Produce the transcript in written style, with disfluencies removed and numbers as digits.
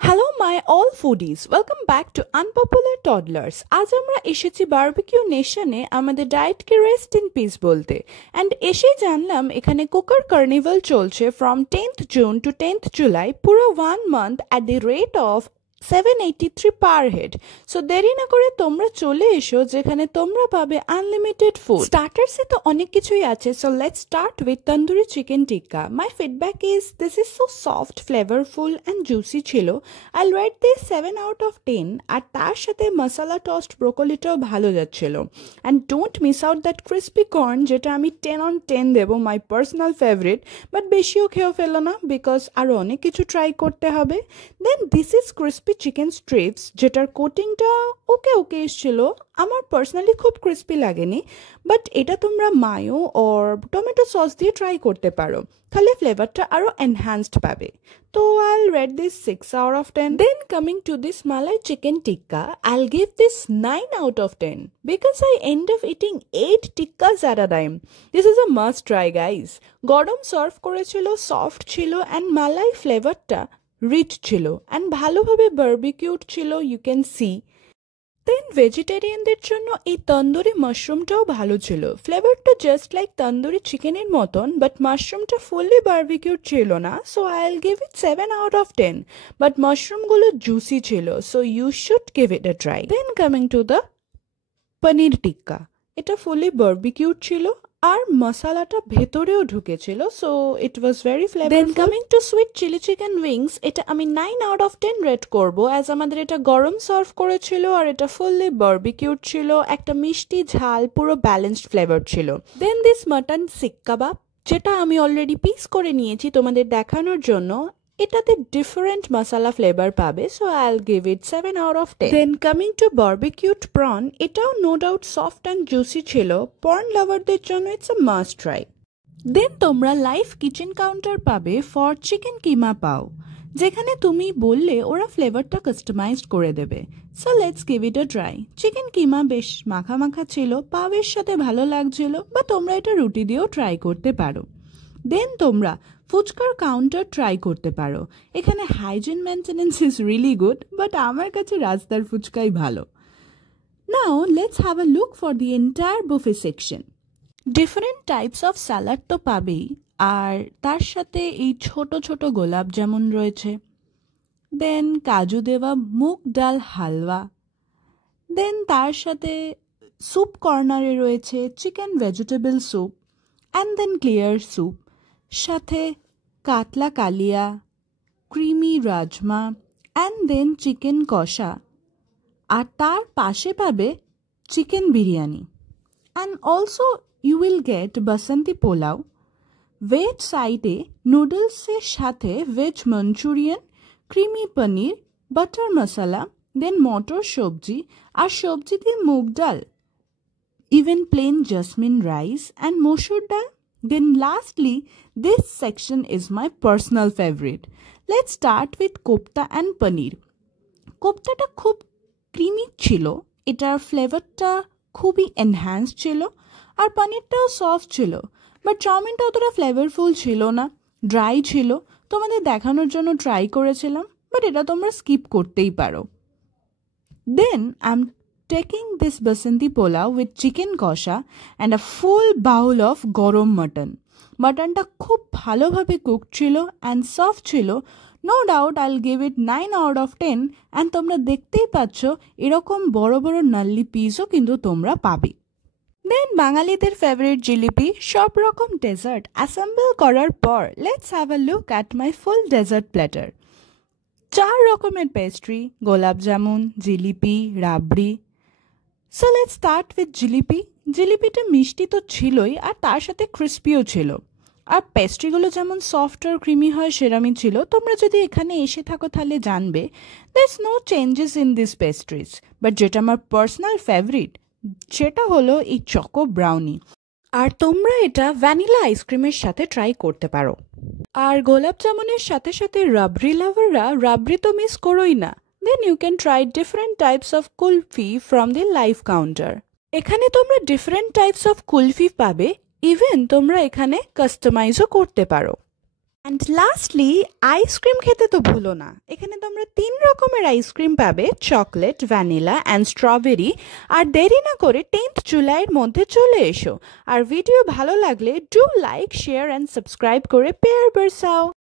Hello my all foodies, welcome back to Unpopular Toddlers. আজ আমরা এসেছি বারবিকিউ নেশনে আমাদের ডায়েটকে রেস্ট ইন পিস বলতে অ্যান্ড এসেই জানলাম এখানে কুকার কার্নিভাল চলছে from 10th June to 10th July পুরো 1 month at the rate of 783 per head. So দেরি না করে তোমরা চলে এসো যেখানে তোমরা পাবে আনলিমিটেড ফুড। স্টার্টারসে তো অনেক কিছুই আছে, so let's start with tandoori chicken tikka. My feedback is this is so soft, flavourful and juicy ছিল। I rate this 7 out of 10 আর তার সাথে মশলা টোস্ট ব্রোকলিটাও ভালো যাচ্ছিল। And don't miss out that crispy corn, যেটা আমি 10 on 10 দেবো, মাই পার্সোনাল ফেভারিট। বাট বেশিও খেয়েও ফেলো না বিকজ আরও অনেক কিছু ট্রাই করতে হবে। Then this is crispy chicken strips, যেটার কোটিংটা ওকে এসেছিল। আমার পার্সোনালি খুব ক্রিস্পি লাগেনি, বাট এটা তোমরা মায়ো ওর টমেটো সস দিয়ে ট্রাই করতে পারো, তাহলে ফ্লেভারটা আরও এনহ্যান্সড পাবে। তো আইল rate this 6 out of 10. Then coming to this malai chicken tikka, I'll give this 9 out of 10 because I end up eating 8 tikkas at a time. This is a must try guys. গরম serve করেছিল, soft ছিল and মালাই ফ্লেভারটা rich ছিল and ভালোভাবে বারবিকিউড ছিল, you can see. দেন ভেজিটেরিয়ানদের জন্য এই তন্দুরি মাশরুমটাও ভালো ছিল। ফ্লেভারটা জাস্ট লাইক তন্দুরি চিকেনের মতন, বাট মাশরুমটা ফুললি বারবিকিউড ছিল না, so I will give it 7 out of 10. But মাশরুমগুলো জুসি ছিল, so you should give it a try. Then coming to the paneer tikka, এটা ফুললি বারবিকিউড ছিল আর মশলাটা ভেতরেও ঢুকেছিল, so it was very flavourful. Then coming to sweet chilli chicken wings, এটা আমি 9 out of 10 রেট করবো, অ্যাজ আমাদের এটা গরম সার্ভ করেছিল আর এটা ফুললি বারবিকিউড ছিল, একটা মিষ্টি ঝাল পুরো ব্যালেন্সড ফ্লেভার ছিল। দেন দিস মাটন সিক কাবাব, যেটা আমি অলরেডি পিস করে নিয়েছি তোমাদের দেখানোর জন্য, এটাতে ডিফারেন্ট মশলা ফ্লেভার পাবে, so I will give it 7 out of 10. Then coming to barbecued prawn, এটাও no doubt soft and juicy ছিল। পর্ন লাভারদের জন্য ইটস আ মাস্ট ট্রাই। দেন তোমরা লাইভ কিচেন কাউন্টার পাবে ফর চিকেন কিমা পাও, যেখানে তুমি বললে ওরা ফ্লেভারটা কাস্টমাইজড করে দেবে। So let's give it a try. Chicken keema বেশ মাখা মাখা ছিল, পাওয়ের সাথে ভালো লাগছিল, বা তোমরা এটা রুটি দিয়েও ট্রাই করতে পারো। দেন তোমরা ফুচকার কাউন্টার ট্রাই করতে পারো, এখানে hygiene maintenance is really good, but আমার কাছে রাস্তার ফুচকাই ভালো। Now let's have a look for the entire buffet section. Different types of salad তো পাবেই, আর তার সাথে এই ছোট ছোট গোলাপ জামুন রয়েছে। দেন কাজু দেওয়া মুগ ডাল হালুয়া। দেন তার সাথে স্যুপ কর্নারে রয়েছে chicken vegetable soup and then clear soup, সাথে কাতলা কালিয়া, creamy rajma and then chicken কষা, আর তার পাশে পাবে chicken biryani. And also you will get বাসন্তী পোলাও। ভেজ সাইডে নুডলসের সাথে veg Manchurian, creamy paneer, butter masala, then মটর সবজি, আর সবজি দিয়ে মুগ ডাল, even plain jasmine rice and মসুর ডাল। Then lastly, this section is my personal favorite. Let's start with kofta and paneer. কোপ্তাটা খুব ক্রিমি ছিল, এটার ফ্লেভারটা খুবই এনহ্যান্স ছিল, আর পনিরটাও সফট ছিল, বাট চাউমিনটা অতটা ফ্লেভারফুল ছিল না, ড্রাই ছিল। তোমাদের দেখানোর জন্য ট্রাই করেছিলাম, বাট এটা তোমরা স্কিপ করতেই পারো। Then I'm taking this basanti pulao with chicken kosha and a full bowl of গরম মটন। মটনটা খুব ভালোভাবে কুক ছিল অ্যান্ড সফট ছিল। No doubt I will give it 9 out of 10, and তোমরা দেখতেই পাচ্ছ এরকম বড় বড় নাল্লি পিসও কিন্তু তোমরা পাবে। দেন বাঙালিদের ফেভারিট জিলিপি, সব রকম ডেজার্ট অ্যাসেম্বল করার পর let's have a look at my full dessert platter. 4 রকমের pastry, gulab jamun, jalebi, rabri. So let's start with jalebi. জিলিপিটা মিষ্টি তো ছিলই, আর তার সাথে ক্রিস্পিও ছিল, আর পেস্ট্রিগুলো যেমন সফট আর ক্রিমি হয় সেরমই ছিল। তোমরা যদি এখানে এসে থাকো তাহলে জানবে there is no changes in this pastries, but যেটা আমার পার্সোনাল ফেভারিট সেটা হলো এই চকো ব্রাউনি, আর তোমরা এটা ভ্যানিলা আইসক্রিমের সাথে ট্রাই করতে পারো। আর গোলাপ জামুনের সাথে সাথে রাবড়ি লাভাররা রাবড়ি তো মিস করোই না। Then you can try different types of kulfi from the live counter. এখানে তোমরা different types of kulfi পাবে, even তোমরা এখানে কাস্টমাইজও করতে পারো। অ্যান্ড লাস্টলি আইসক্রিম খেতে তো ভুলো না। এখানে তোমরা 3 রকমের আইসক্রিম পাবে, চকলেট, ভ্যানিলা অ্যান্ড স্ট্রবেরি। আর দেরি না করে 10th জুলাইয়ের মধ্যে চলে এসো। আর ভিডিও ভালো লাগলে do like, share and subscribe করে পেয়ার বারসাও।